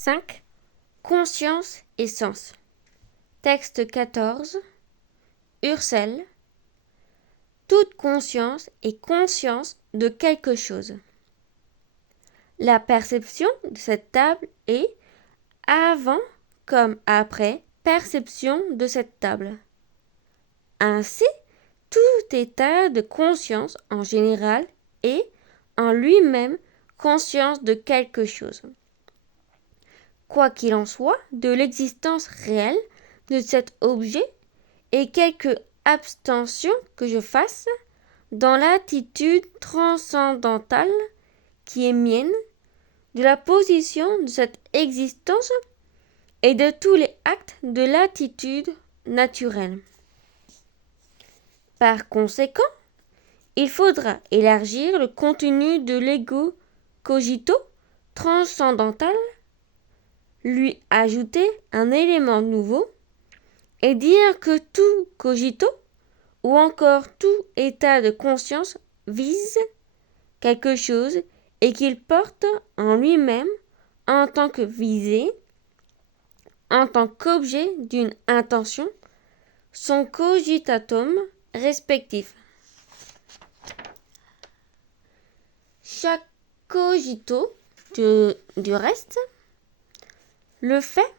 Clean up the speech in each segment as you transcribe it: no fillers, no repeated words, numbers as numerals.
5. Conscience et sens. Texte 14. Ursel. Toute conscience est conscience de quelque chose. La perception de cette table est, avant comme après, perception de cette table. Ainsi, tout état de conscience en général est en lui-même conscience de quelque chose. Quoi qu'il en soit, de l'existence réelle de cet objet et quelque abstention que je fasse dans l'attitude transcendantale qui est mienne, de la position de cette existence et de tous les actes de l'attitude naturelle. Par conséquent, il faudra élargir le contenu de l'ego cogito transcendantal, lui ajouter un élément nouveau et dire que tout cogito ou encore tout état de conscience vise quelque chose et qu'il porte en lui-même en tant que visée, en tant qu'objet d'une intention, son cogitatum respectif. Chaque cogito, du reste, le fait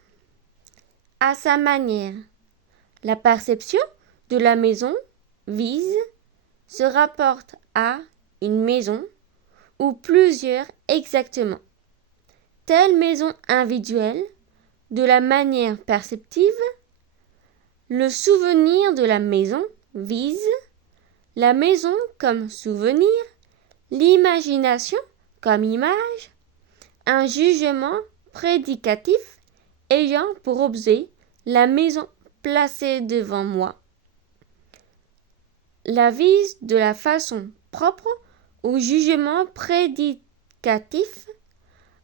à sa manière. La perception de la maison vise, se rapporte à une maison ou plusieurs exactement. Telle maison individuelle, de la manière perceptive, le souvenir de la maison vise la maison comme souvenir, l'imagination comme image, un jugement prédicatif ayant pour objet la maison placée devant moi. La vise de la façon propre au jugement prédicatif,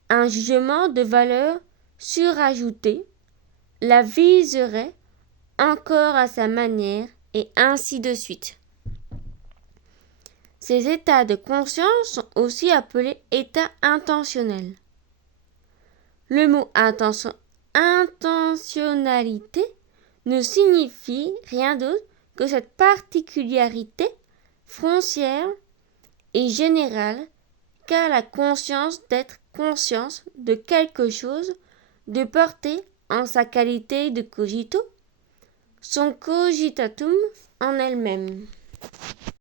un jugement de valeur surajoutée, la viserait encore à sa manière et ainsi de suite. Ces états de conscience sont aussi appelés états intentionnels. Le mot intentionnalité ne signifie rien d'autre que cette particularité foncière et générale qu'a la conscience d'être conscience de quelque chose, de porter en sa qualité de cogito, son cogitatum en elle-même.